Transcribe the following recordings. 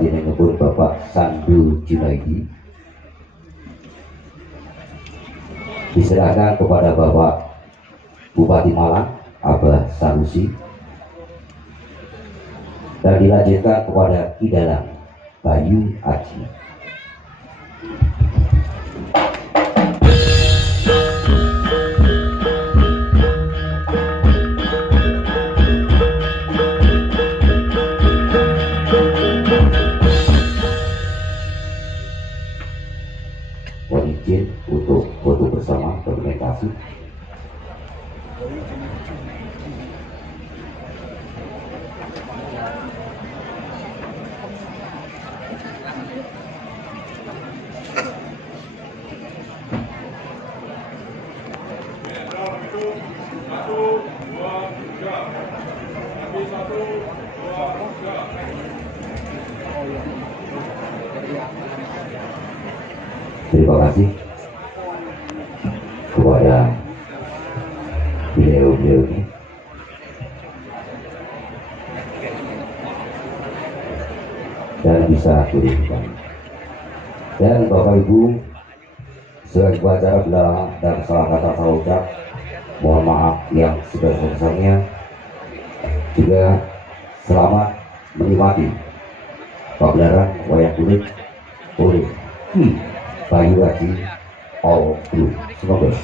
panjenenganipun Bapak Sandu Junaidi diserahkan kepada Bapak Bupati Malang Abah Sanusi dan dilanjutkan kepada Kidalang Bayu Aji. Mohon izin untuk foto bersama dokumentasi. Terima kasih kepada beliau-beliau ini. Dan bisa dirikan. Dan Bapak Ibu, sebagai acara bila dan salah kata saya ucap mohon maaf yang sebesar-besarnya. Juga selamat menikmati pagelaran wayang kulit oleh Bayu Aji All Group. Semoga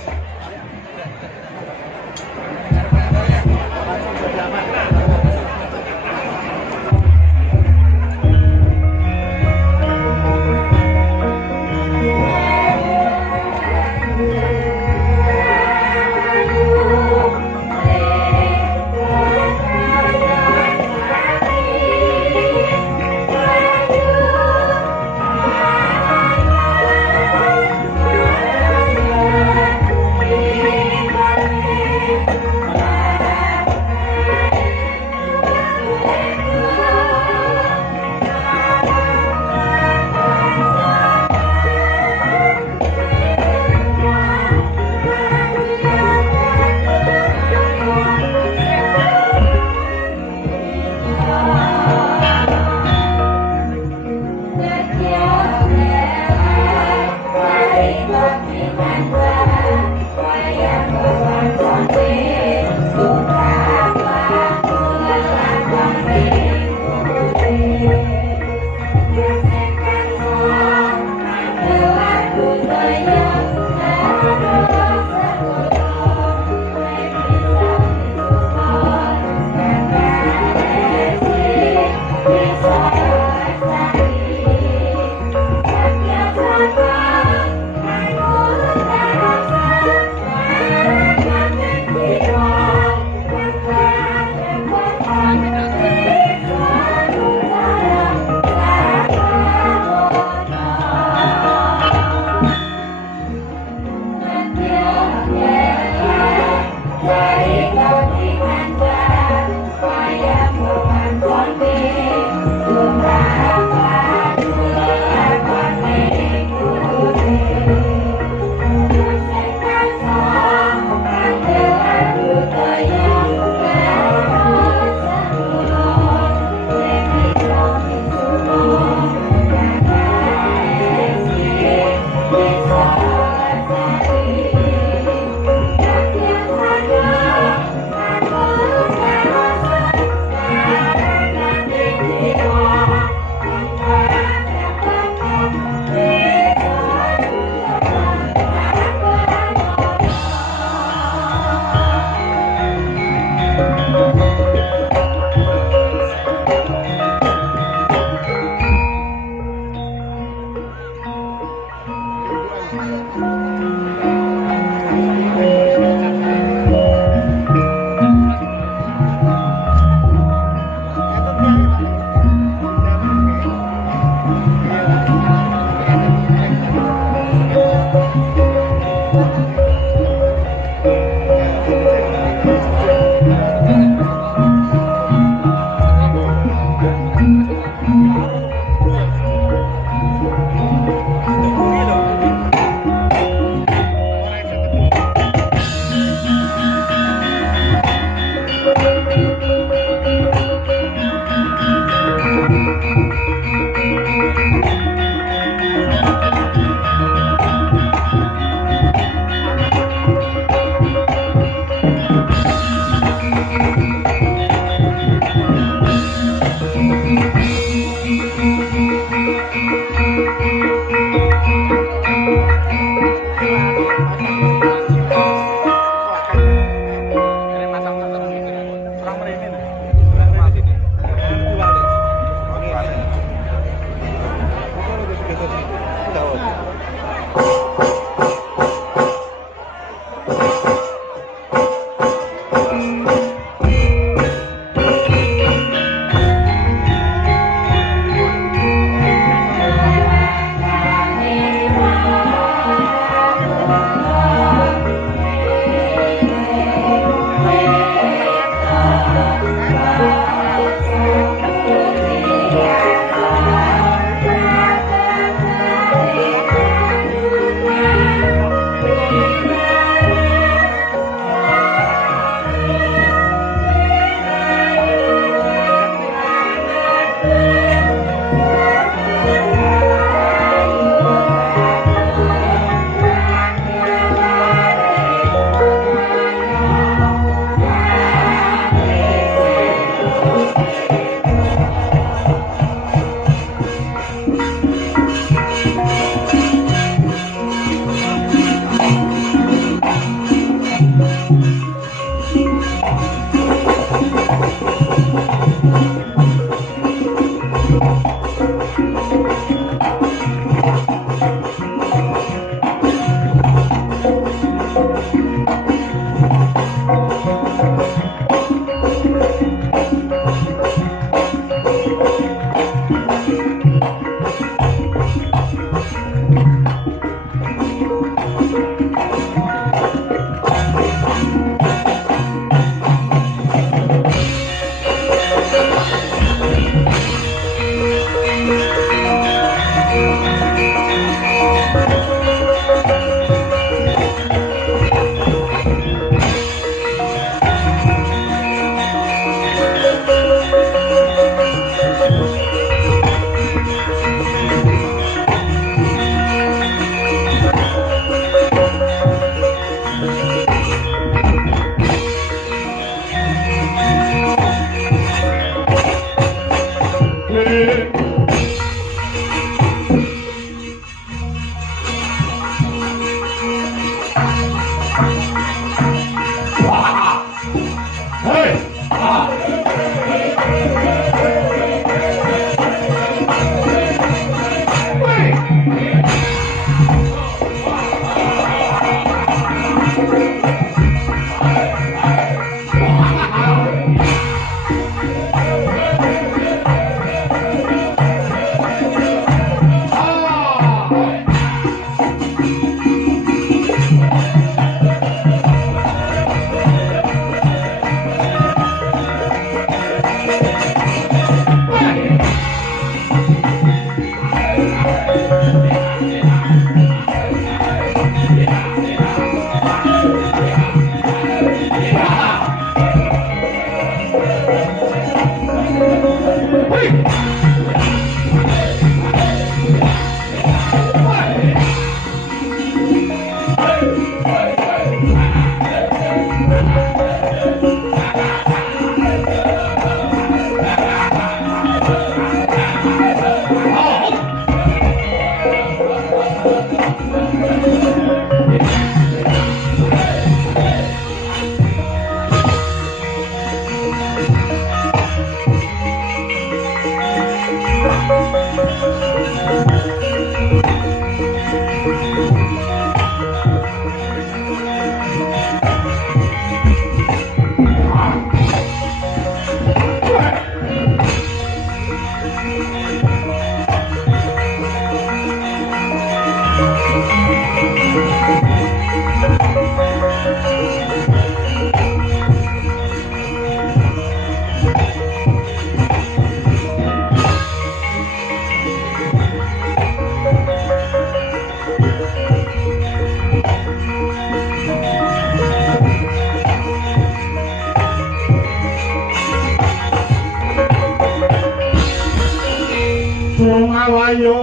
Prawayo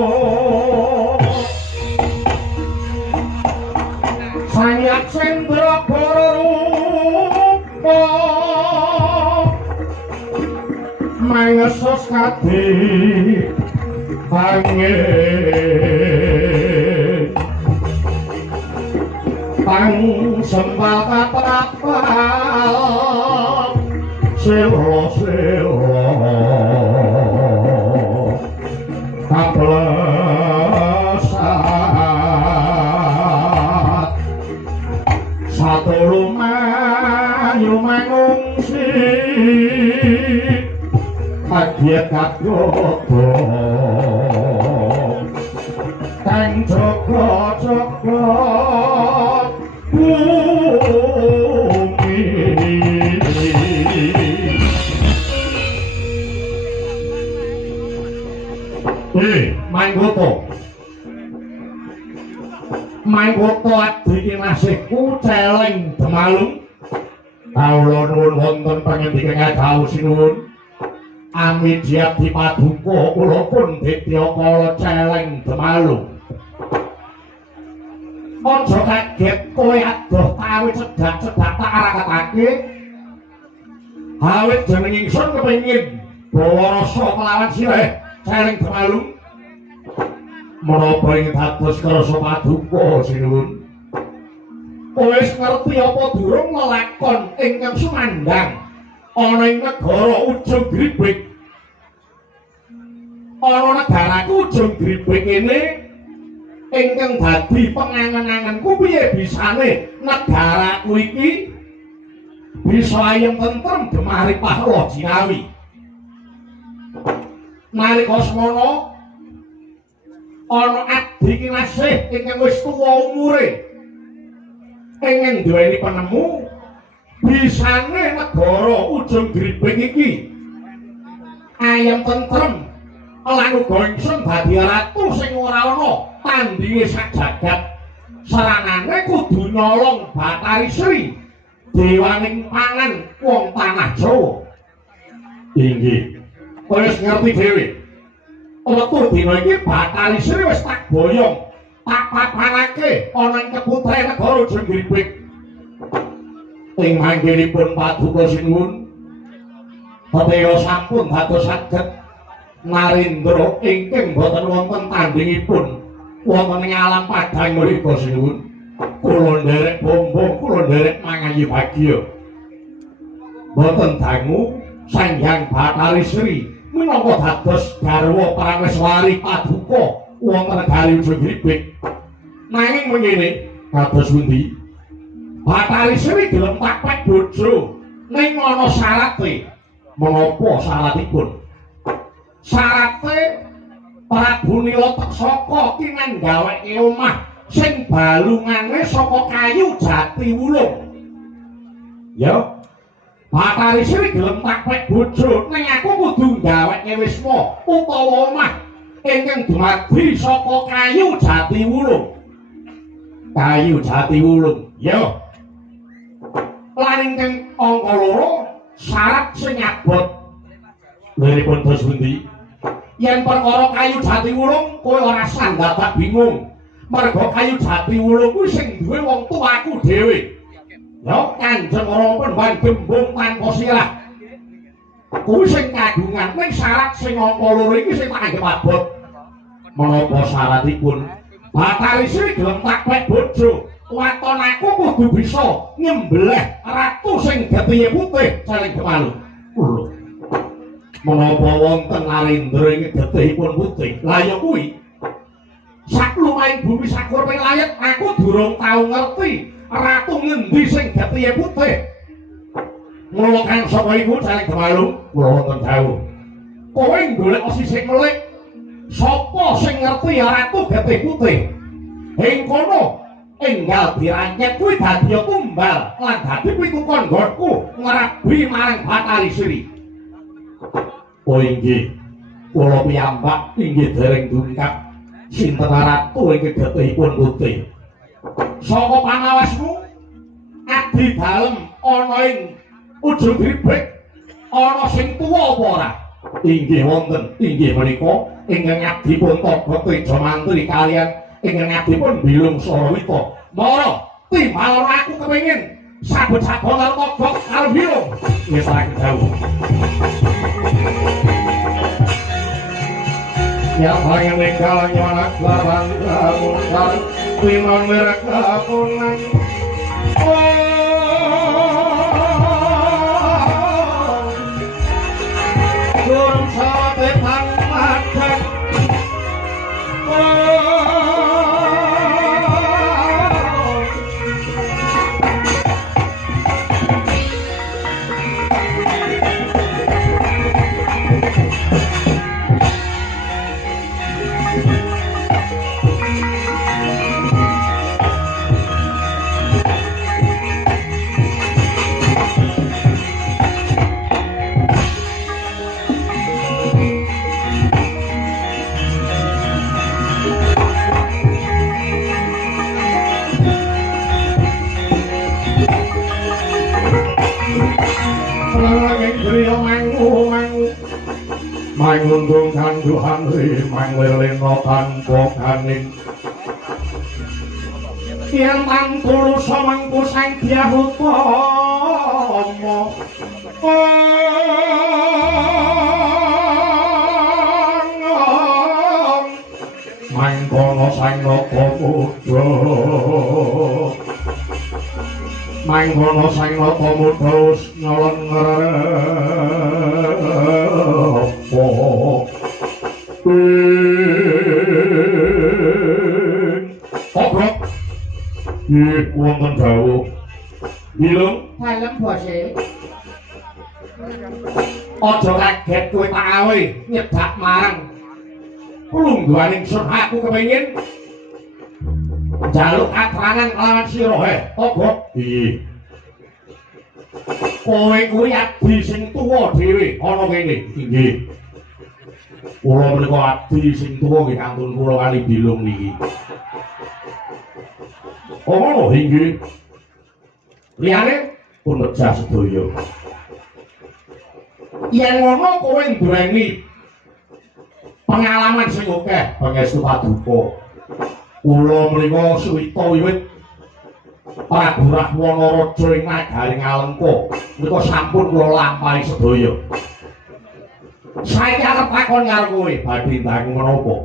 Sanyat Sendra Rupa Mangesos kadi pangin pang sembal kaprapal selo-selo kaplesat satu lumayu mengungsi kagiat kagogo kang joko-joko bumi Manggoto adiki nasihku celeng demalung kawula nuwun wonten pangandikan dawuh sinuwun amidiat dipaduka kula pun ditya kala celeng demalung aja kaget kowe adoh kawit cedak-cedak tak arakatake awit jeneng ingsun kepengin bawa rasa kelawan sirah celeng demalung menapa ing dados krasa paduka sinuwun kowe wis ngerti apa durung lelakon ingkang sumandang ana ing negara Ujung Gribek ana negaraku Ujung Gribek ini ingkang dadi pengangen-angenku piye bisane negaraku iki bisa ayem tentrem gemari pahlawa jinawi nalika semono ana abdi kinasih ingkang wis tuwa umure ingkang duweni penemu bisane negara Ujung Gribek iki ayem tentrem lan uga ingsun dadi ratu sing ora ana tandinge sak jagat sarangane kudu nyolong Bathari Sri dewaning pangan wong tanah Jawa inggih kowe wis ngerti dhewe Wektu dina iki Bathari Sri wis tak boyong, tak papanake ana ing keputre negara Ujung Gribek. Ing manggenipun paduka sinuwun, Bathara sampun dados saged narendra ingkang boten wonten tandingipun wonten ing alam padang mriku sinuwun. Kula nderek bombong, kula nderek mangayi bagya. Boten dangu Sanghyang Bathari Sri minangka dados garwa Prameswari paduka wonten negari Ujung Gribek. Nanging mengene kados pundi? Bathari Sri gelem takpek bojo ning ana syarate. Menapa syaratipun? Syarate Prabu Nila Taksaka kinanggaweke omah sing balungane saka kayu jati wulung. Ya. Bathari Sri gelem takpek bojo ning aku kudu gaweke wisma utawa omah ingkang dumadi saka kayu jati wulung. Kayu jati wulung. Ya. Lan ingkang angka 2 syarat sing abot. Liripun dos pundi? Yen perkara kayu jati wulung kowe ora sandadak bingung. Merga kayu jati wulung kuwi sing duwe wong tuaku dhewe. Ya Kanjeng Rama Pandhan Gembung tanpa sirah. Kuwi sing kagungan ning syarat sing angka 2 iki sing tak anggap abot. Menapa syaratipun? Bathari Sri gelem takpek bojo. Waton aku kudu bisa nyembelih ratu sing getihe putih saling kemalu. Lho. Menapa wonten narendra ing getihipun putih? Lah ya kuwi. Sak lumahing bumi sakurping layet aku durung tau ngerti ratu ngendi sing getihe putih. Mula kang sapa iku saling kemalu kula wonten dawuh. Kowe golek sisih melik sapa sing ngerti ratu getih putih? Ing kono enggal diranyet kuwi dadi tumbal lan dadi pituton nggonku ngrabi marang Bathari Sri. Oh inggih, kula piyambak inggih dereng dungkap sinten ratu ing getihipun putih. Saka pangawasmu abdi dalem ana ing Ujung Gribek ana sing tuwa apa ora? Inggih wonten, inggih menika ingkang ngabdipun Togo Tejo Mantri kalian ingkang ngabdipun Bilung Sarawita. Mara timbal aku kepengin sabet-sabon karo Togo karo Bilung. Wis tak dawuh. Ya bayang ninggal nyonak lawan kamunan Wiman merek kamunan Durung sate pang makan Mangundung kanduhan mangleleno tanpa kaning yen mangkulu samangku sang Dyahutama mangkono sang Lokamudha mangkono sang Lokamudha nyolong Obrok wonten dawuh Bilung dalem bose aja kaget kowe tak awe nyedak marang lungguhaning sun aku kepengin njaluk katrangan lawan sira Obrok iki kowe kuwi abdi sing tuwa dhewe ana kene inggih kula menika abdi sing tuwa nggih kantun kula kali Bilung niki oh inggih liyane pun wejah sedaya yen ngono kowe nduweni pengalaman sing akeh pangestu paduka kula menika suwita wiwit Prabu Rahwana Raja ing nagari Ngalengka menika sampun kula lampahi sedaya saiki arep takon karo kowe badhe ndang menapa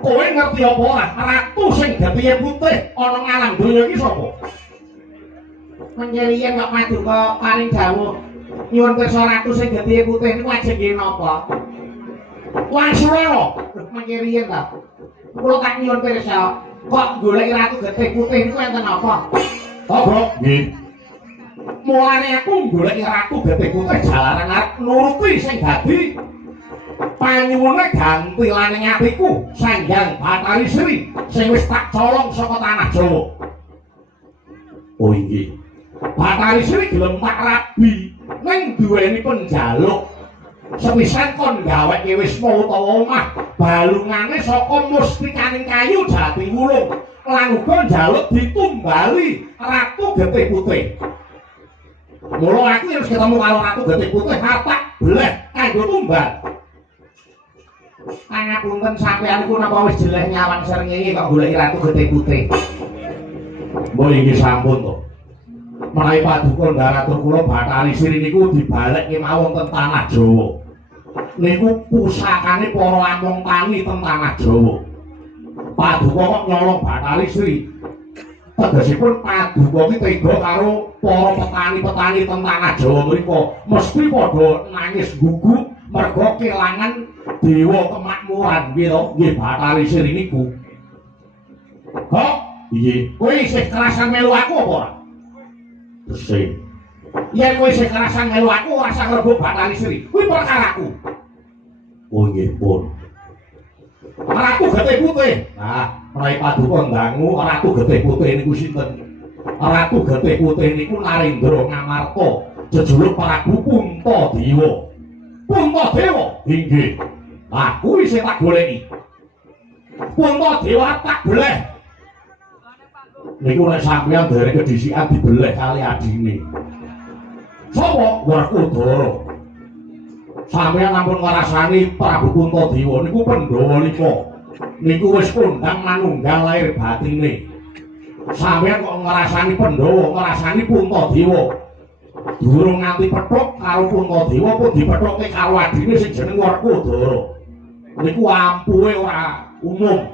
kowe ngerti apa ora ratu sing getihe putih ana ngalam donya iki sapa menjeriyen kok paduka paring dawuh nyuwun pirsa ratu sing getihe putih niku ajeng nggih napa Wangsula menjeriyen ta kula tak nyuwun pirsa kok golek ratu getih putih niku enten apa Obrok nggih mulane aku golek ratu getih putih jalaran arep nuruti sing dadi panyuwune ganti laning atiku Sanghyang Bathari Sri sing wis tak colong saka tanah Jawa. Oh inggih. Bathari Sri gelem tak rabi ning duweni penjaluk sepisan kon gaweke wisma utawa omah balungane saka mustikaning kayu jati wulung lan uga njaluk ditumbali ratu getih putih. Mula aku harus ketemu karo ratu getih putih tak bleh kanggo tumbal. Pangapunten sampeyan ku napa wis jeleh nyawang srengenge kok goleki ratu getih putih. Mbok iki sampun to. Menawi paduka ndaratur kula Bathari Sri niku dibalekke mawon ten tanah Jawa. Niku pusakane para among tani ten tanah Jawa. Paduka kok nyolong Bathari Sri. Tegesipun paduka ki tega karo para petani-petani ten tanah Jawa mriku mesti padha nangis guguk merga kelangan dewa kemakmuran nggih to nggih Bathari Sri niku. Kok piye kowe isih kerasan melu aku apa ora? Sing yen kowe isih kerasan melu aku ora usah ngrebut Bathari Sri kuwi perkaraku. Oh nggih pun Ratu Getih Putih. Nah, menawi paduka ndangu Ratu Getih Putih niku sinten? Ratu Getih Putih niku Narendra Ngamarta, jejuluk Prabu Puntadewa. Puntadewa? Inggih. Nah, kuwi sing tak goleki. Puntadewa tak beleh. Niku nek sampeyan dereng kedhisikan dibeleh kali adine. Sapa? Werkudara. Sampeyan ampun ngrasani Prabu Puntadewa niku Pandhawa 5. Niku wis kondhang manunggal lair batine. Sampeyan kok ngrasani Pandhawa, ngrasani Puntadewa. Durung nganti pethuk karo Puntadewa pun dipethuke karo adine sing jeneng Werkudara. Niku ampuhe ora umum.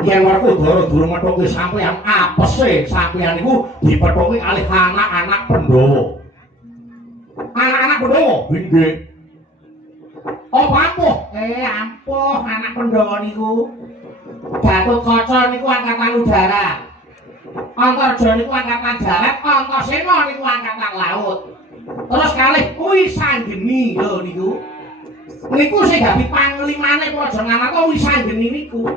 Yen Werkudara durung methuke sampeyan apese sampeyan niku dipethuke kalih anak-anak Pandhawa. Anak-anak Pandhawa nggih. Apa ampuh? Ampuh anak Pandhawa niku. Gatotkaca niku angkatan udara. Antarja niku angkatan darat, Antasena niku angkatan laut. Terus kalih Wisanggeni lho niku. Niku sing dadi panglimane Praja Nganaka Wisanggeni niku.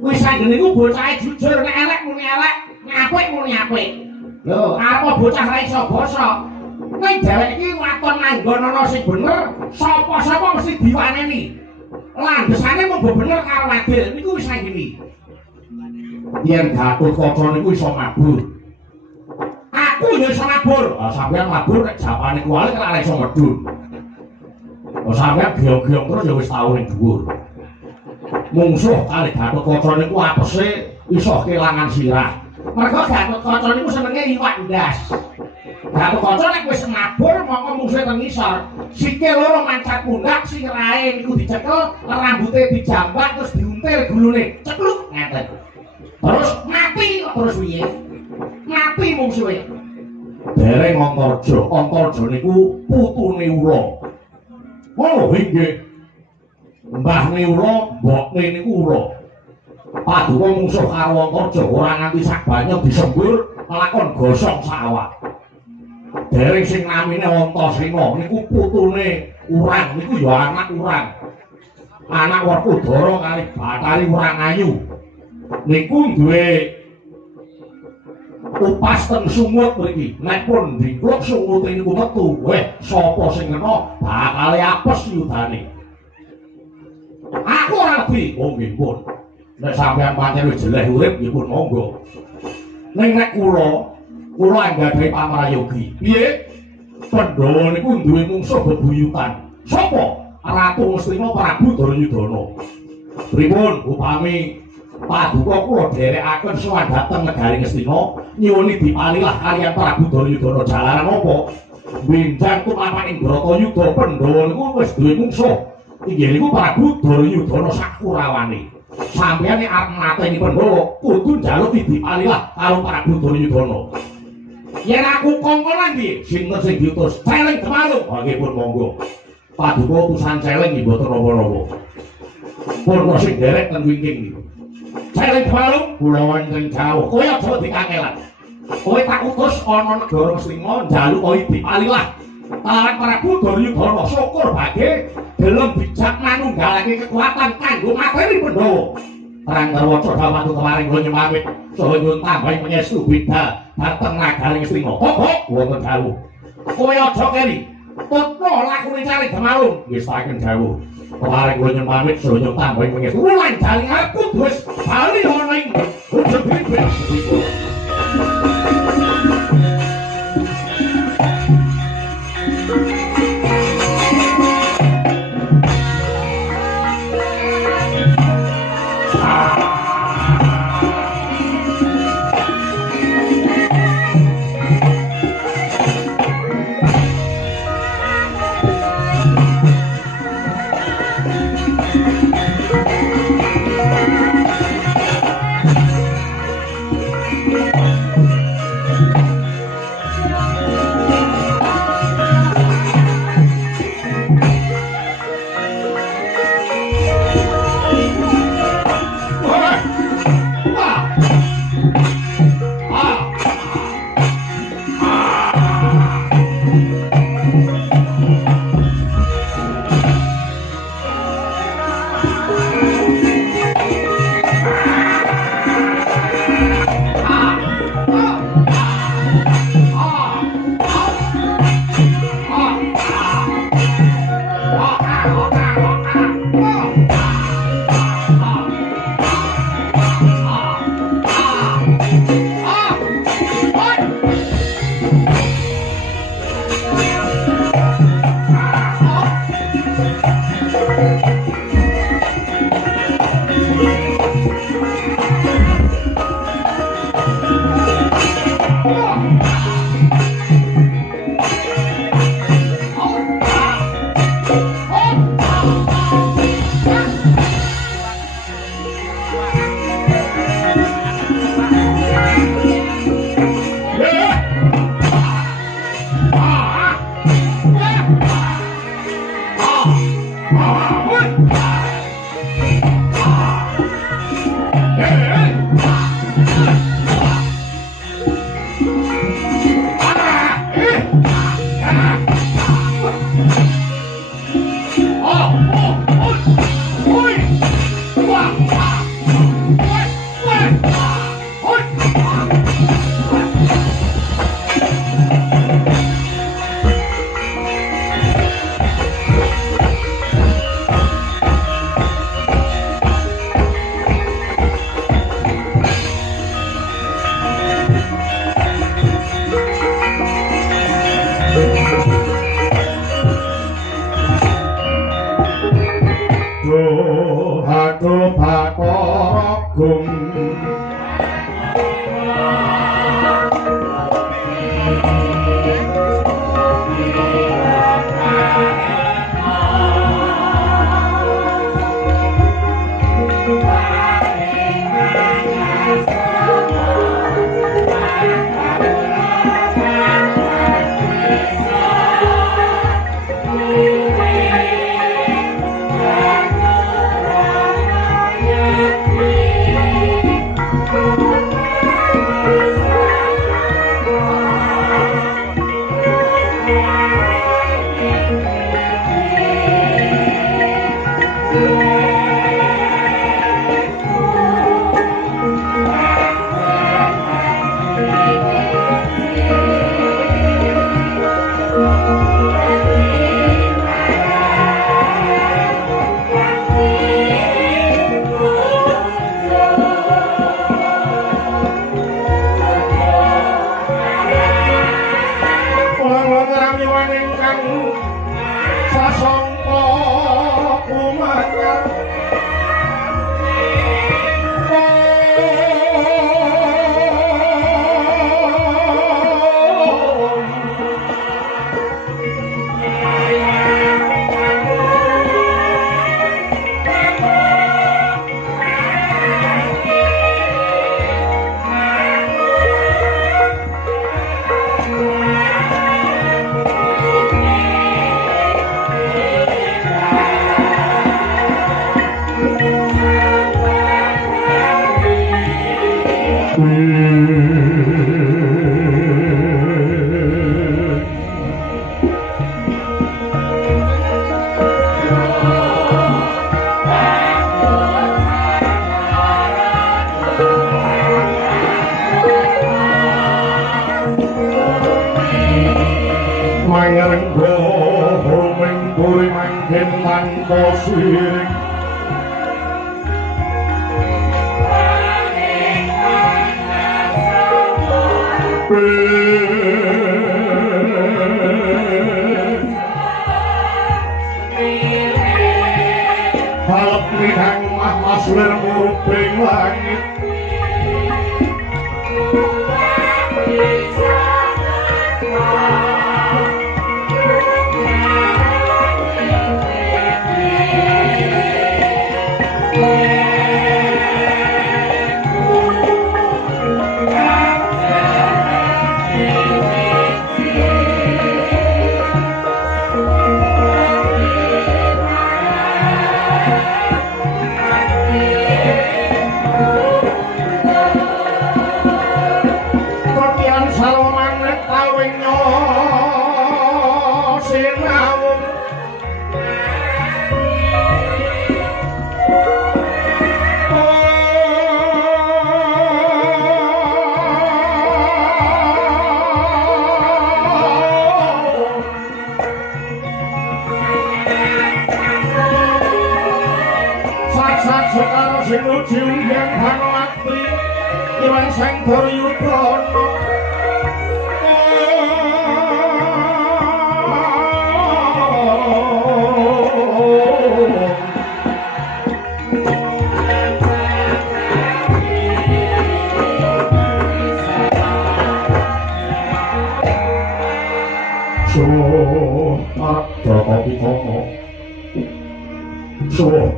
Wisanggeni niku bocahe jujur, nek elek muni elek, nek apik muni apik. Lho, apa bocah ra iso basa. Ning dheweke iki waton nanggon ana sing bener, sapa-sapa mesti diwaneni. Landesane mung bener karo adil niku Wisanggeni. Yen Gatotkaca niku iso mabur. Aku ya iso mabur. Sampeyan mabur nek japane kuali ora iso medhun. Sampeyan giong-giong terus ya wis tau ning dhuwur. Mungsuh kali Gatotkaca niku apese iso kelangan sirah. Mergo Gatotkaca niku senenge iwak ndas. Gatotkaca nek wis mabur mongko mungsuhe teng ngisor, sikil loro mancat pundak, sirahe niku dicekel, rambute dijambak terus diuntir gulune. Cekluk ngeten. Terus mati terus piye? Mati mungsuhe. Dereng Antarja niku putune Ura. Oh nggih. Mbahne Ura, mbokne niku Ura. Paduka mungsuh karo Antarja ora nganti sak banyu disembur lakon gosong sawah. Dereng sing namine Antasena niku putune Urang niku ya anak Urang. Anak Werkudara kali Bathari Urangayu. Niku duwe upas teng sumut mriki. Nek pun dikluk sumute niku metu, sapa sing ngena bakal apes yudane. Aku ora ngerti, nggih pun. Nek sampeyan pancen wis jeleh urip nggih pun monggo. Ning nek kula anggadhahi pamrayogi. Piye? Pandhawa niku duwe mungsuh bebuyutan. Sapa? Ratu Ngastina Prabu Duryudana. Pripun upami Paduka kula dherekaken sowan dhateng negari Ngastina nyuwuni dipalilah kaliyan Prabu Duryudana jalaran apa? Benjang tumapaning Bratayuda Pandhawa niku wis duwe mungsuh. Inggih niku Prabu Duryudana sakurawane. Sampeyan nek arep mateni Pandhawa kudu njaluk dipalilah karo Prabu Duryudana. Yen aku kongkolan piye? Sinten sing diutus? Celeng Demalung. Nggih pun monggo. Paduka utusan celeng nggih mboten napa-napa. Purna sing derek ten wingking niku. Celeng Demalung kula wonten jauh. Kowe aja dikangelan. Kowe tak utus ana negara Ngastina njaluk kowe dipalilah kaliyan Prabu Duryudana. Syukur badhe gelem bijak manunggalake kekuatan kanggo mateni Pandhawa. Perang Darwaca dawuh kemarin kula nyemamit saha nyuwun tambahi pangestu bidal dhateng nagari Ngastina. Kok wonten dawuh. Kowe aja keri. Tutno lakune Celeng Demalung. Wis taken dawuh. Kemarin kula nyemamit saha nyuwun tambahi pangestu. Wulan daling arep wis bali ana ing ujug iki.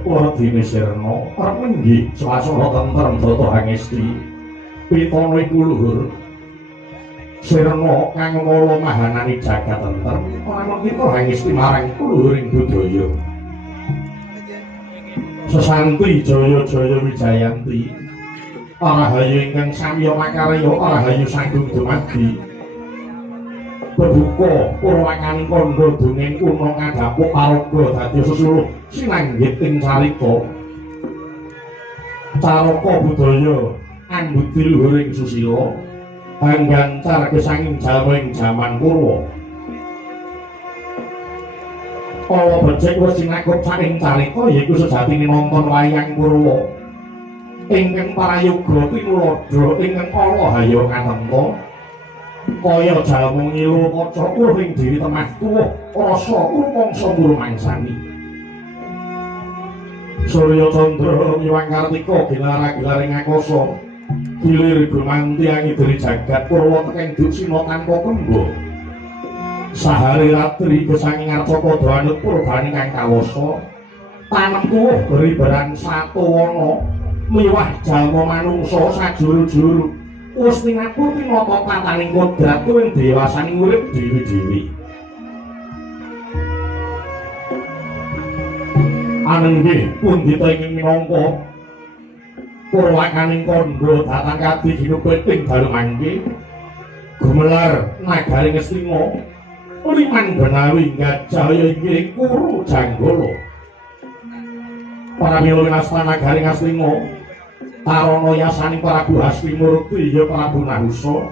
Wardine Sirna arep nggih swasana tentrem Tata Hangesti pitana iku luhur Sirna kang ngolo mahanani jagat tentrem ana kita Hangesti marang luhuring budaya sesanti jaya-jaya wijayanti Rahayu ingkang samya makarya Rahayu sanggung dumadi Bebuka purwakaning kandha dongeng kuna ngadhapuk paraga dadi sesuluh sinanggit ing carita caraka budaya ambudi luhuring susila anggancar gesanging jalma ing jaman purwa ala becik wis sinakup saking carita yaiku sejatine nonton wayang purwa ingkang parayoga pinuladha ingkang ala hayya katempa kaya jalma ngilu kaca uring diri temah tuwuh rasa rumangsa murumangsani Surya Candra miwang Kartika gilara-gilaring angkasa gilir gumanti angidri jagat purwa teking duksina tanpa kembo sahari ratri gesanging arcaka dhanut purbane kang kawasa tanem tuwuh beribaran satuwana miwah jalma manungsa sajuru-juru wis tinapur tinata tataning kodrat kuwi dewasaning urip dhewe-dhewe anenggih pundhita ingkang minangka purwakaning kandha datang kadi hinupit ing dalu mangke gumelar nagari Ngastina liman benawi gajaya inggih kuru janggala para mila nastana nagari Ngastina Tarana yasaning Prabu Hastimurti ya Prabu Nahusa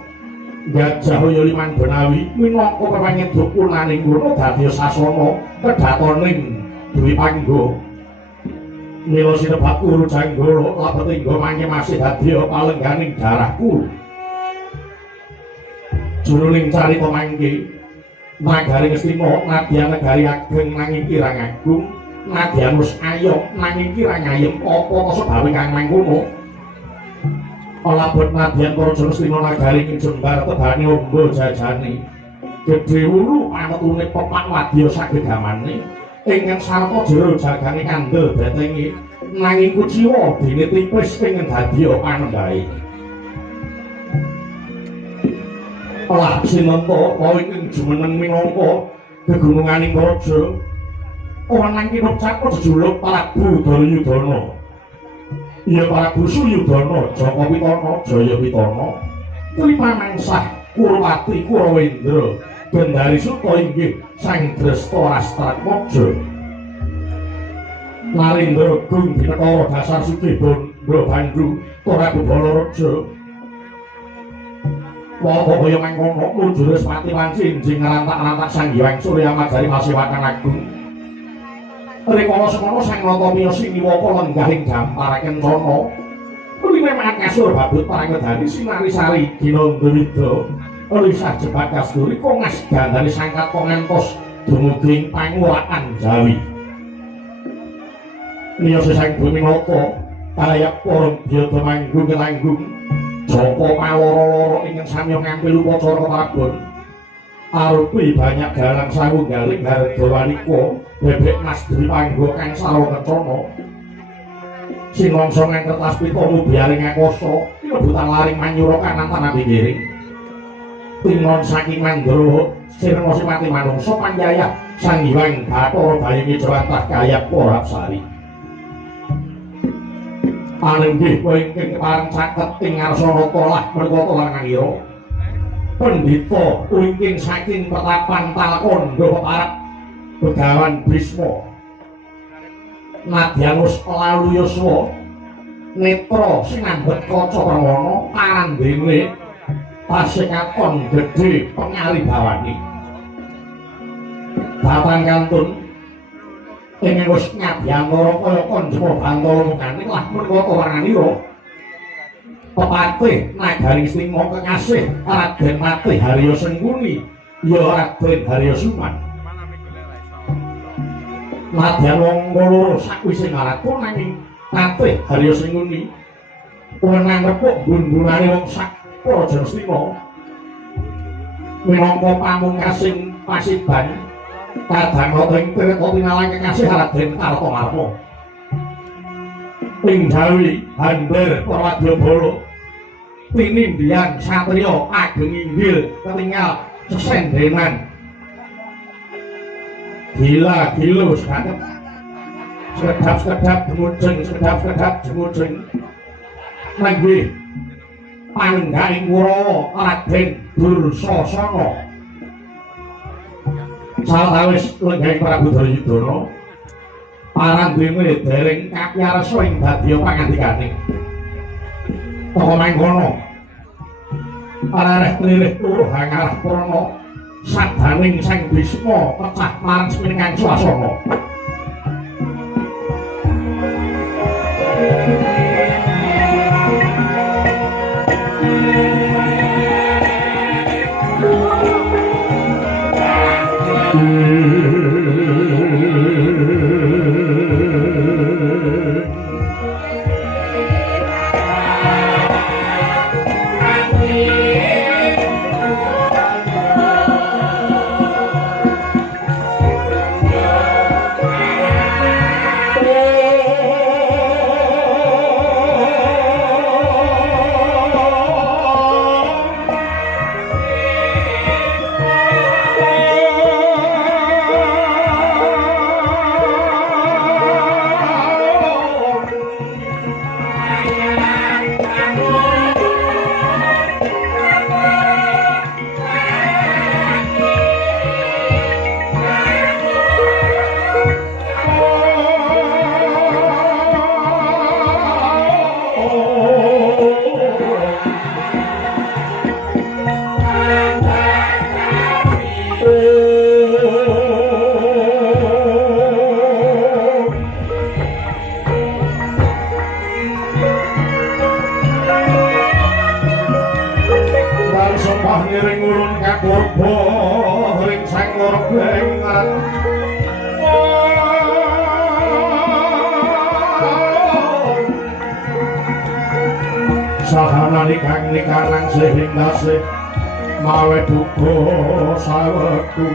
gajah ya liman benawi minangka pepangeduk kunaning kono dadi sasana kedhatoning Dwi Pangga mila sinebat kuru janggala labet ingga mangke masih dadi palengganing darahku jroning carita mangke nagari Ngastina nadyan negari ageng nanging kirang agung nadyan wis ayom nanging kirang ayem apa sebawe kang mangkono Alabot nadyan para Ngastina nagari ing jembar tebane amba jajane gedhe wulu panetune pepak wadya sagegamane ingkang sarta jero jagane kandel betenge nanging kuciwa dene tipis pengen dadi panembake Lah sinenta kawit ing jumeneng minangka gegununganing raja ora nanging cakep jejuluk Prabu Duryudana iya Prabu Suyudana Jaka Pitana Jaya Pitana Tripamangsah Kurwati Kurawendra Gendari Suta inggih Sang Drestaratmaja Narendra Gung Binekara Dasar Sugih Bandha Bandhu Prabu Balaraja Wata kaya mangkono mujur Pati Wanci enjing ngrantak-rantak Sang Hyang Surya Madari Masewakan Agung rikala semono Sang Natamiya siniwaka lenggahing gampar kencana kuline makasur babut parangedani sinari-sari Ginandawida lisah jebat kasturi kongas gandane sangkat ngantos dumugi pangurakan Jawi liya Sang Bumi Nata kaya para biyada manggung kelanggung Joko maloro-loro ingkang samya ngampil upacara prabon arupi banyak dalang sawunggaling harga wanika bebek Mas Dwi Pangga kang sarwa kencana sinongso nang kertas pita mubiaring akasa rebutan laring manyura kanan tanah pinggiring pinon saking Mandara Sirna Simati manungsa panjaya Sang Hyang Bathara Bayingi Jawantah Gayak Porapsari panenggih kowe ingkang kepareng caket ing ngarsana tolah merkata langanira pendhita ingkang saking petapan Talkanda peparap Begawan Bisma nadyan wis lalu yuswa netra sinambet kaca prawana parandene pasekaton gedhe pengaribawani datang kantun ingin wis ngabyantara kaya kanjama bantara mukane lah merkata warnanira pepatih nagari Ngastina kekasih Raden Patih Harya Sengkuni ya Raden Harya Suman nadyan wong loro sakwise ngaratu nanging Patih Harya Sengkuni wenang repuk bun-bunane wong sak Praja Ngastina minangka pamungkasing pasiban kadang ing tirta tinalang kekasih Raden Kartamarma ing Jawi Hander Prawadya pinindian satriya ageng inggil ketinggal sesendenan gila-gilo sekedap jemujeng nanggih panggahing Kurawa Raden Dursasana sawetawis lenggahing Prabu Duryudana parandene dereng kapiyarsa ing dadya pangandikaning Toko mangkono areh klirih turuh hangarah prana sadaning Sang Bisma pecah marang seminingang swasana sahanane kang nikarang sehingga mawe duka saweku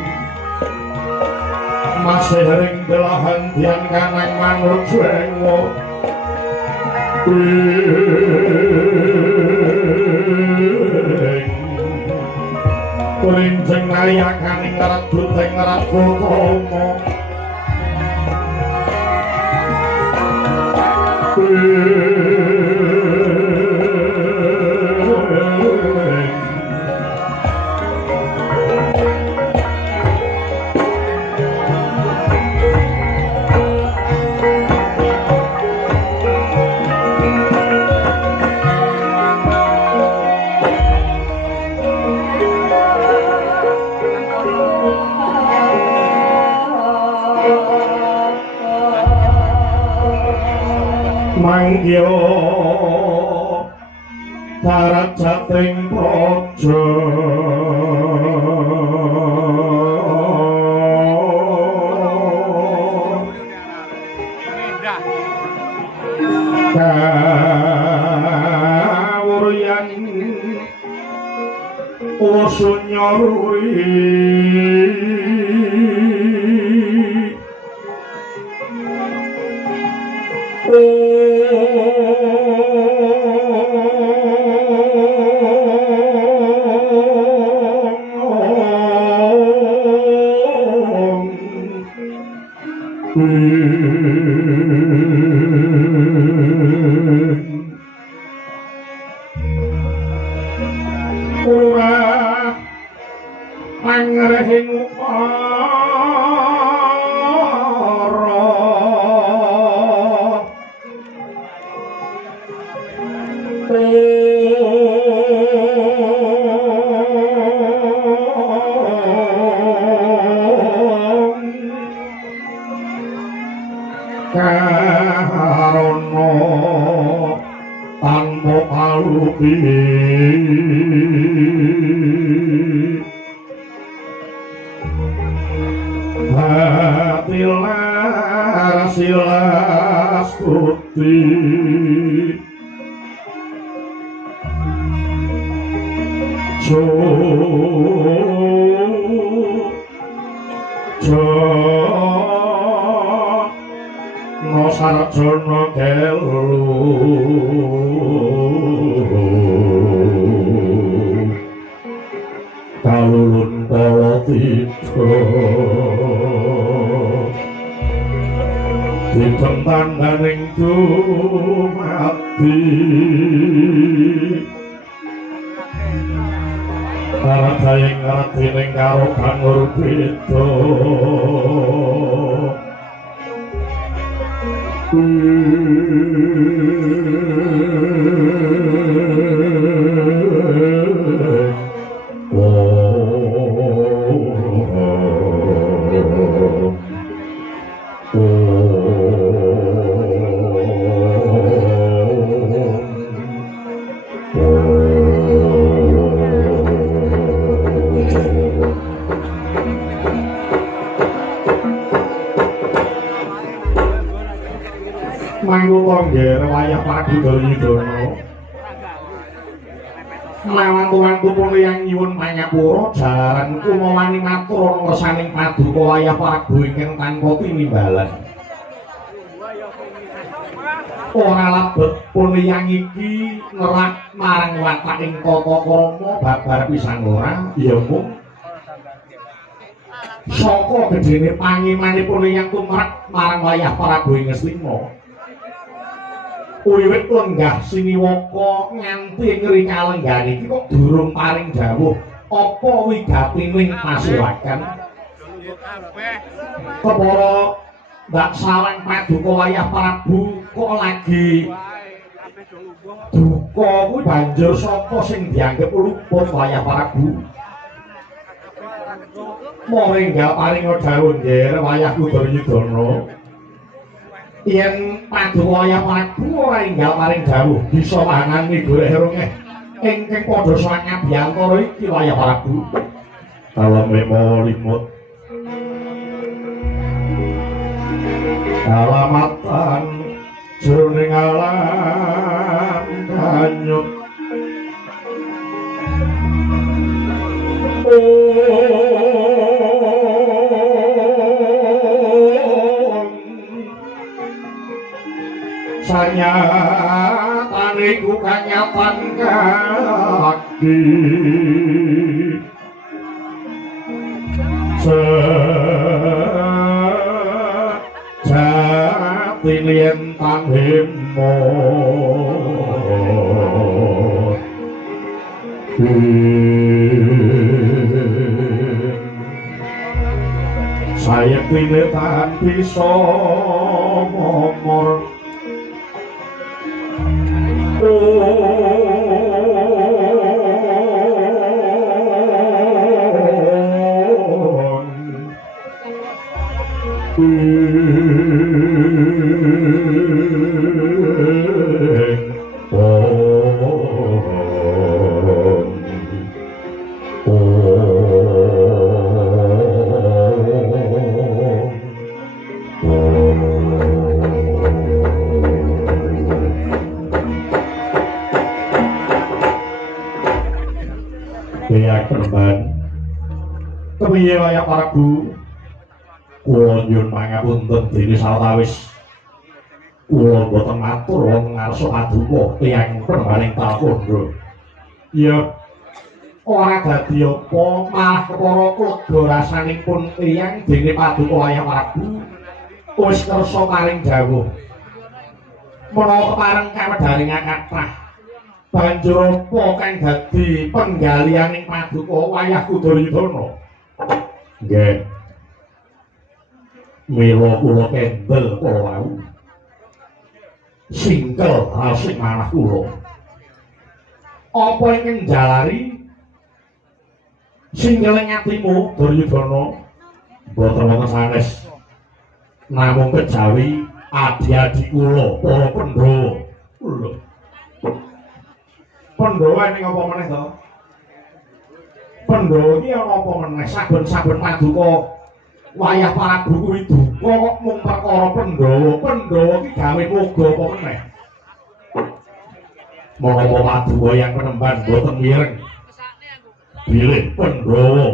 masih ring delahan dian kanang manut swengo Kurinjeng nayakaning ngerat duteng ngerat kutomo mangyo darat jating praja kawuryan usunyori pangrehing karono tanpa kalupi hatilah silas putih Sarjana kelu Sugeng tandhaning dumati Aradaing aradining karo bangur beda manggung nggih wayah Prabu Duryudana mantu-mantu yang nyuwun panyapura jaran kumawani matur ngersaning paduka wayah Prabu ingkang tanpa tinimbalan ora labet puniyang iki nerak marang wataking tata krama babar pisan ora ya mung saka gedene pangimanipun yang tumrap marang wayah Prabu Ngastina wiwit lenggah siniwaka nganti ngeri kalenggan iki kok durung paring dawuh apa wigatining pasilakan kepara ndak sareng paduka wayah Prabu kok lagi duka kuwi banjur sapa sing dianggep luput wayah Prabu moringgal paring dawuh nggih wayah Duryudana yen paduka wayah Prabu ora enggal maring dawuh bisa mangani golek rungeh ingkang padha sangat biantara iki wayah Prabu kalem mawa limut alamatan jroning alam kanyut sanyatane ku kanyapan kaki sejati lientan hemo saya pilih tahan bisa ngomor kepiye wayah Prabu kula nyuwun pangapunten dene sawetawis kula boten matur wonten ngarsa paduka tiyang permaling Prakondo ya ora dadi apa malah kepara lega rasanipun tiyang dene paduka wayah Prabu wis kersa paring dawuh menawa kepareng kawedaring kathah banjur apa kang dadi penggalianing paduka wayah Duryudana nggih mila kula kendel kala wau singkel asik manah kula apa ingkang jalari singkeling atimu Duryudana boten wonten sanes namung kejawi adi-adi kula para Pandhawa lho Pandhawa ning apa meneh to Pandhawa iki ana apa meneh saben-saben paduka wayah Prabu kuwi duka kok mung perkara Pandhawa iki gawe moga apa meneh menapa paduka yang penemban boten mireng bilih Pandhawa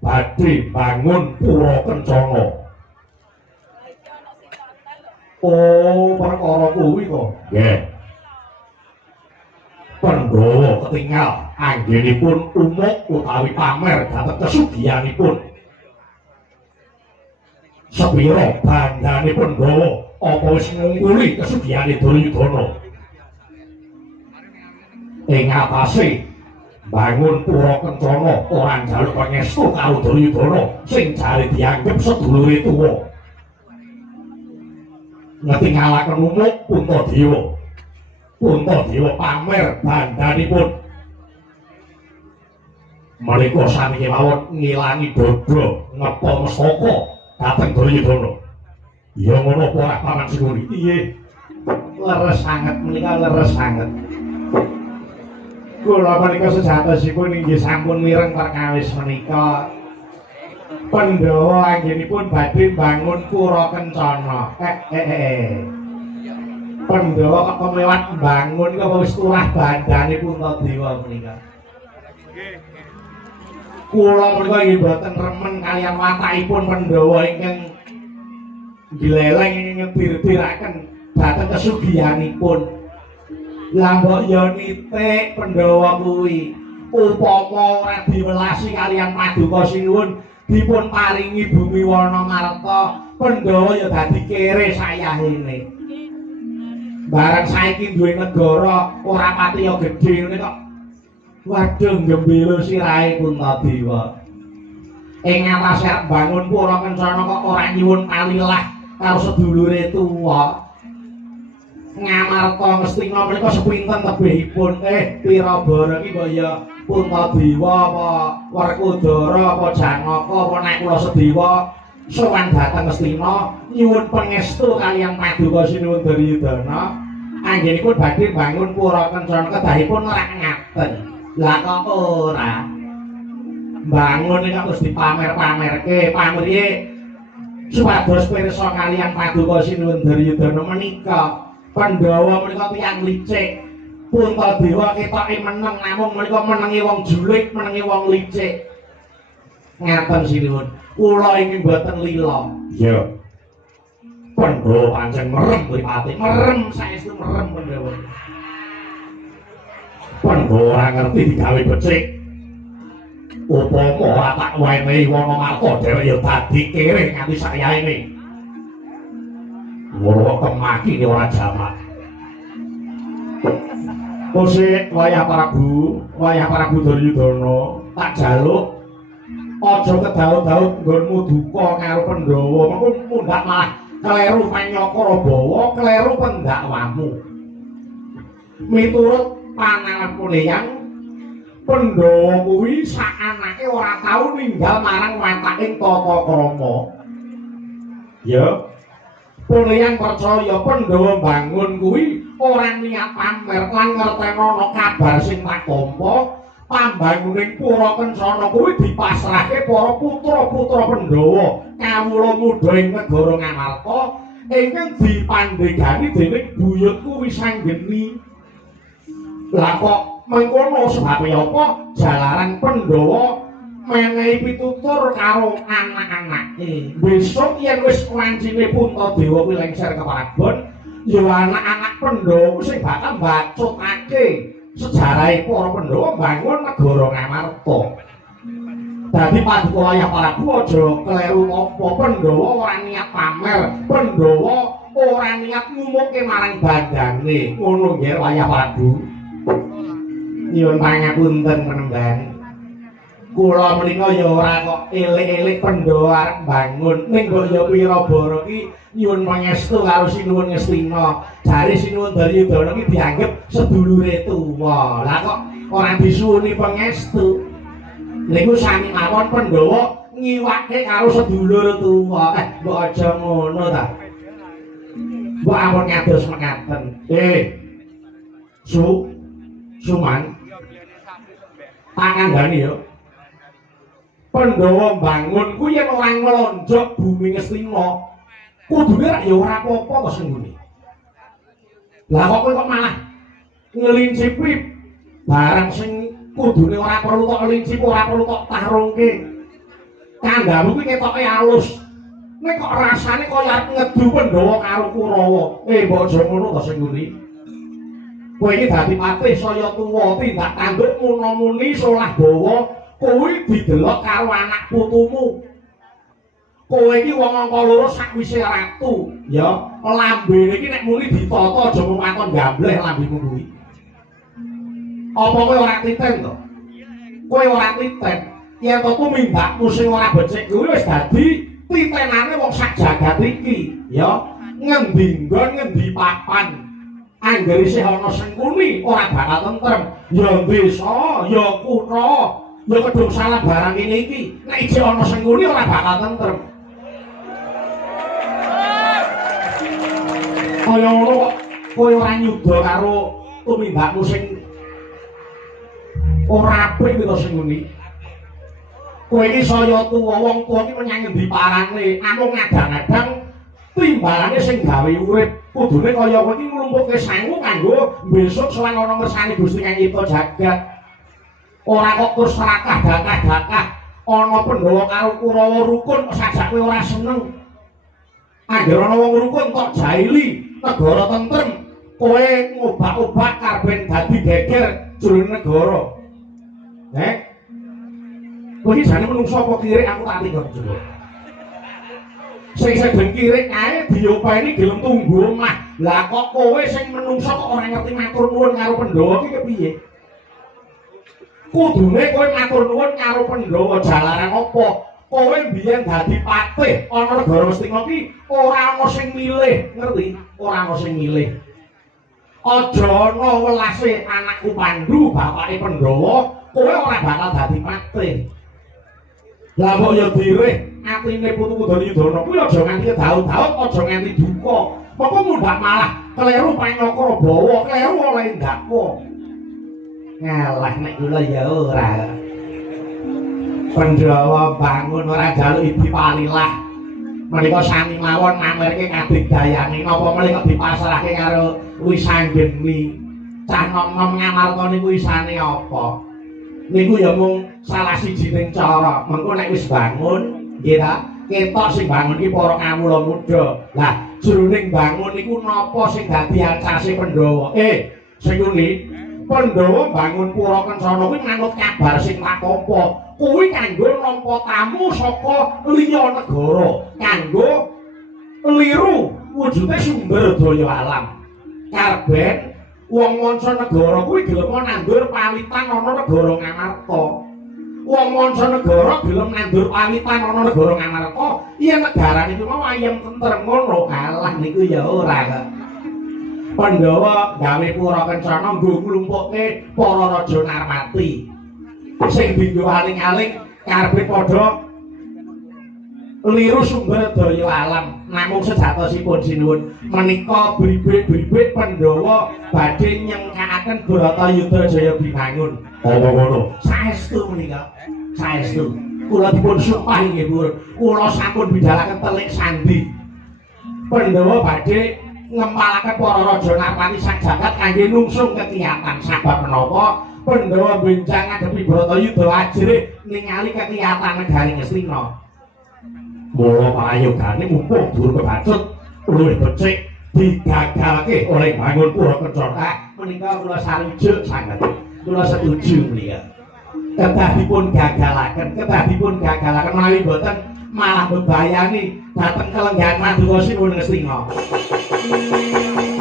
badhe bangun pura Kencana oh perkara kuwi kok nggih Pandhawa ketingal anggenipun umuk utawi pamer dhateng kesugihanipun sepira bandhane Pandhawa apa wis ngungkuli kesugihane Duryudana. Ing atase bangun pura kencana ora njaluk pangestu karo Duryudana sing jare dianggep sedulure tuwa. Ngetingalaken umuk Puntadewa. Puntadewa pamer bandanipun. Menika saniki mawon ngilangi dada ngepa mestaka dhateng Duryudana. Ya ngono apa ora Paman Singuni? Iye. Leres sanget menika leres sanget. Kula menika sejatosipun inggih sampun mireng perkawis menika. Pandhawa anggenipun badhe bangun pura kencana. Pandhawa kok kelewat bangun kok wis turah bandane Puntadewa menika. Kula menika inggih boten remen kaliyan watakipun Pandhawa ingkang dileleng ngedir-diraken dhateng kesugihanipun. Lah mbok ya nitik Pandhawa kuwi upama ora diwelasi kaliyan Paduka Sinuwun dipun paringi bumi wana marta, Pandhawa ya dadi kere sayahene. Barang saiki duwe negara ora pati ya gedhe ngene kok. Waduh gembelo sirahe Puntadewa. Ing atase bangun pura kencana kok ora nyuwun palilah karo sedulure tuwa. Ngamarta Ngastina menika sepinten tebihipun? Pira bara iki kok ya Puntadewa apa Werkudara apa Janaka apa nek kula Sedewa sowan dhateng Ngastina nyuwun pangestu kaliyan Paduka Sinuwun Duryudana anggenipun badhe bangun pura kencana kedahipun ora ngaten. Lah kok ora bangun iki terus dipamer-pamerke pamriye supados pirsa kaliyan Paduka Sinuwun Duryudana menika Pandhawa menika tiyang licik. Puntadewa ketoke meneng namung menika menengi wong julik, menengi wong licik. Ngaten sinuwun. Kula ingin mboten lila. Ya. Pandhawa pancen merem mripate, merem saestu merem Pandhawa. Pandhawa ora ngerti digawe becik. Upama ora tak wenehi wana marta dheweke ya dadi kere nganti sayaene. Ngono kemaki ki ora jamak. Musik wayah Prabu Duryudana tak jaluk aja kedaut-daut nggonmu duka karo Pandhawa, mengko mundhak malah kleru panyakara bawa, kleru pendakwamu. Miturut panalipun Eyang Pandhawa kuwi sak anake ora tau ninggal marang wataking tata krama. Ya Puliang percaya Pandhawa bangun kuwi ora niat pamer lan ngerteno ana kabar sing tak tampa pambanguning pura kencana kuwi dipasrahke para putra-putra Pandhawa kawula muda ing negara Ngamarta ingkang dipandhegani dening buyutku Wisanggeni. Lah kok mengkono sebabe apa jalaran Pandhawa menehi pitutur karo anak-anake. Besok yen wis wancine Puntadewa kuwi lengser ke Paragon, ya anak-anak Pandhawa sing bakal mbacutake sejarahe para Pandhawa bangun negara Ngamarta. Dadi Paduka Wayah Prabu aja kleru apa Pandhawa ora niat pamer, Pandhawa ora niat ngumuke marang bandane. Ngono nggih Wayah Prabu. Nyuwun pangapunten Panembahan. Kula menika ya ora kok elek-elek Pandhawa arep bangun ning kok ya pira bara iki nyuwun pangestu karo Sinuwun Ngastina. Jare Sinuwun Duryudana iki dianggep sedulure tuwa. Lah kok ora disuwuni pangestu. Niku sami mawon Pandhawa ngiwake karo sedulur tuwa. Mbok aja ngono ta. Mbok ampun ngados mekaten. Suman. Pangandani ya. Pandhawa bangun kuwi yen ora nglonjok bumi Ngastina kudune rak ya ora apa-apa to senggune. Lah kok malah ngelincipi barang sing kudune ora perlu tok lincip, ora perlu tok tarungke. Kandhamu kuwi ketoke alus. Nek kok rasane kaya ngedu Pandhawa karo Kurawa. Mbok aja ngono to senggune. Kowe iki dadi patih saya tuwa tindak tanduk muna-muni solah bawa kuwi didelok karo anak putumu. kowe iki wong angka loro sakwise ratu, ya. Lambene iki nek muni ditata aja mung maton gambleh lambemu kuwi. Apa kowe ora titen to? Kowe ora titen. Yen to tumindak sing ora becik kuwi wis dadi titenane wong sak jagat iki, ya. Ngendi nggon ngendi papan. Angger isih ana sengkuni ora bakal tentrem. Ya desa, ya kutha, ya kedung salah barang ini iki. Nek isih ana sengkuni ora bakal tentrem. Kaya ngono kok kowe ora nyuda karo tumindakmu sing ora apik to sing ngene. Kowe iki saya tuwa wong tuwa iki menyang ngendi parane, namung ngadang-adang timbangane sing gawe urip. Kudune kaya kowe iki nglumpuhke sangu kanggo besok sowan ana ngersane Gusti Kang Cipta Jagat. Ora kok terus serakah dakah-dakah ana Pandhawa karo Kurawa rukun sajak kowe ora seneng. Angger ana wong rukun tok jaili negara tentrem, kowe ngobak-obak karben dadi geger jroning negara. Kowe iki jane menungso apa kirik aku tak tinggal jero. Sing sedeng kirik kae diopeni gelem tunggu omah. Lah kok kowe sing menungso kok ora ngerti matur nuwun karo Pandhawa iki kepiye? Kudune kowe matur nuwun karo Pandhawa jalaran apa? Kowe mbiyen dadi patih ana negara Mestina iki ora ana sing milih, ngerti? Ora ana sing milih. Aja ana welase anakku Pandhu, bapake Pandhawa, kowe ora bakal dadi patih. Lah kok ya dirih atine putu Udayudana kuwi aja nganti daud-daud, aja nganti duka. Moko mundhak malah kleru Panyakra Bawa, kleru oleh ndakwa. Ngalah nek kula ya ora. Pandhawa bangun ora njaluk dipalilah. Menika sami mawon mamerke kadigdayane napa menika dipasrahke karo Wisanggeni. Cah nom-nom ngamarta niku isane apa? Niku ya mung salah sijining cara. Mengko nek wis bangun, nggih ta, ketok sing bangun iki para kawula muda. Lah, jroning bangun niku napa sing dadi ancase Pandhawa? Sing ngene, Pandhawa bangun Pura Kencana kuwi manut kabar sing tak tampa. Kuwi kanggo nampa tamu saka liya negara, kanggo liru wujude sumber daya alam. Karben wong mancanegara kuwi gelem nandur pawitan ana negara Ngamarta. Wong mancanegara gelem nandur pawitan ana negara Ngamarta, yen negarane iku mau ayem tentrem ngono. Alah niku ya ora kok. Pandhawa gawe Pura Kencana nggo nglumpuhke para raja Narmati. Sing dinggo aling-aling karepe padha liru sumber daya alam. Namung sejatosipun sinuwun menika bribit-bribit Pandhawa badhe nyengkakaken Bratayuda Jaya Binangun. Apa ngono? Saestu menika. Saestu. Kula dipun sumpah nggih, Pur. Kula sampun bidhalaken telik sandi. Pandhawa badhe ngempalaken para raja Narmati sak jagat kangge nungsung kekiyatan. Sabab menapa? Pandhawa benjang ngadepi Bratayuda ajrih ningali kekiyatan negari Ngastina. Mula payogane mumpung durung kebacut luwih becik digagalke oleh bangun Pura Kencana. Menika kula sarujuk sanget. Kula setuju menika. Kedah dipun gagalaken menawi boten malah bebayani dateng kelenggan Madura sinuwun Ngastina.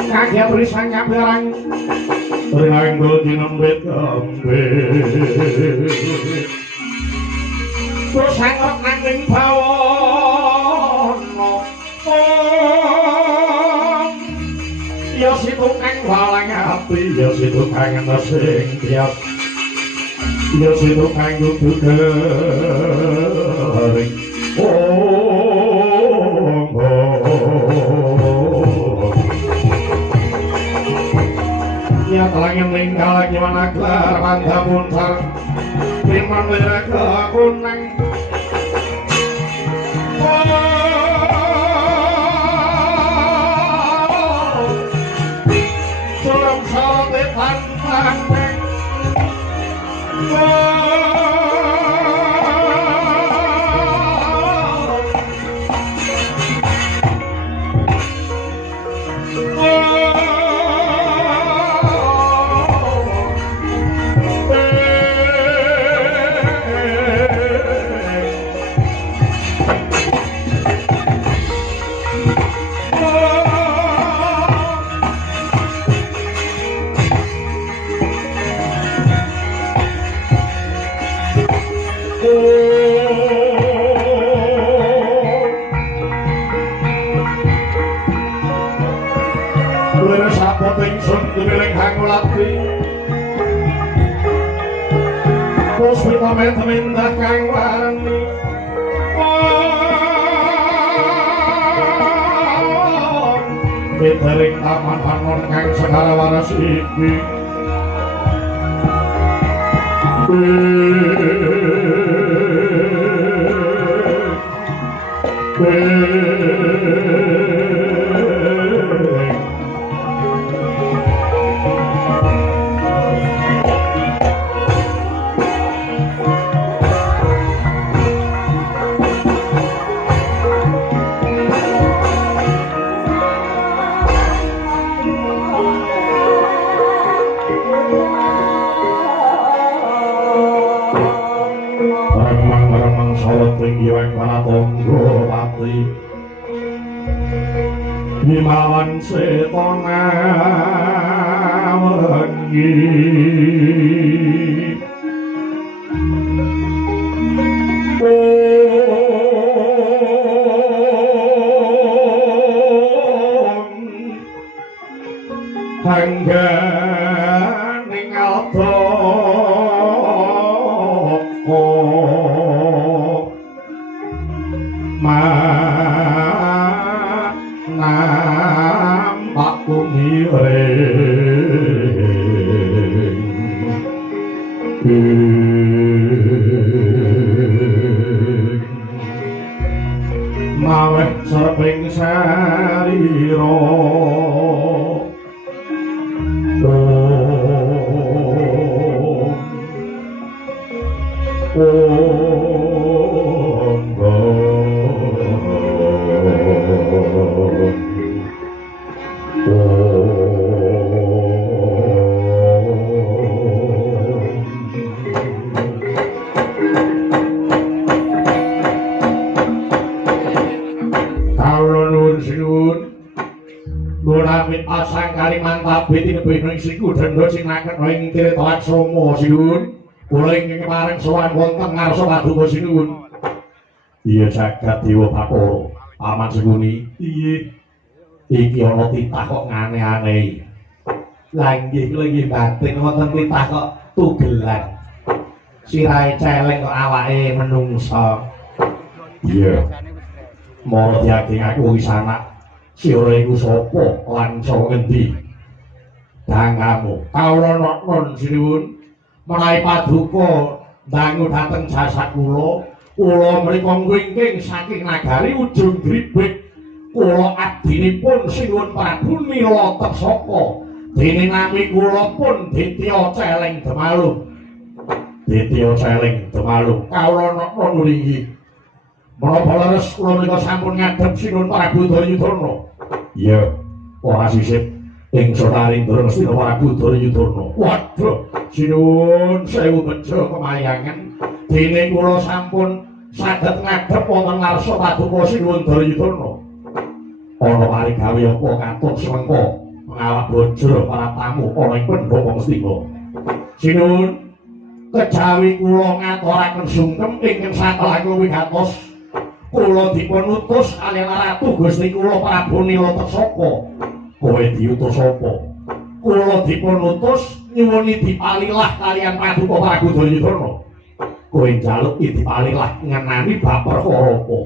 Kagya berisang kabarang ringanggo dinembet kambe. Sangat nanging bawana ya situ kang walang ati, ya situ kang sing tiap, ya situ kang duduring ya telangen ninggal gimana gelar pantah punsar firman mereka kunang suram sarate pantang ning hangulati Puspita metemindah kang warni Fitering taman panon kang segala waras iki Himawan setona wengi hangganing adoko nampak kumiring maweh serping sarira Amit asang Kalimantan beti nebih siku dendho sinaken ing tirta laksama sinuwun kula ingkang marang sowan wonten ngarsa paduka sinuwun iya jagat dewa Bathara paman seguni iye iki ana titah kok ngane-ane lah nggih kula nggih batin wonten titah kok tugelan sirahe celeng kok awake menungsa iya mara diageng aku wis anak sira iku sapa lan saka ngendi dangamu kawula non sinuwun menawi paduka dangu dhateng jasad kula mrika ngwingking saking nagari ujung gribek kula abdinipun sinuwun Prabu Nila Tesaka dene nami kula pun Ditya Celeng Demalung kawula non mriki menapa leres kula menika sampun ngadhep sinuwun Prabu Duryudana iya ora sisip ing sotaring Durmastina Prabu Duryudana waduh sinuwun sewu bejo kemayangan dene kula sampun saged ngadhep wonten ngarsa paduka sinuwun Duryudana ana parigawe apa katut semengko ngawak bojo para tamu ana ing Pendhapa Ngastina sinuwun kejawi kula ngaturaken sungkem ingkang sakelahipun wigatos kula dipun utus kaliyan ratu Gusti kula Prabu Nila Tesaka kowe diutus sapa kula dipun utus nyuwuni dipalilah kaliyan paduka Prabu Duryudana kowe njaluk dipalilah ngenani bab perkara apa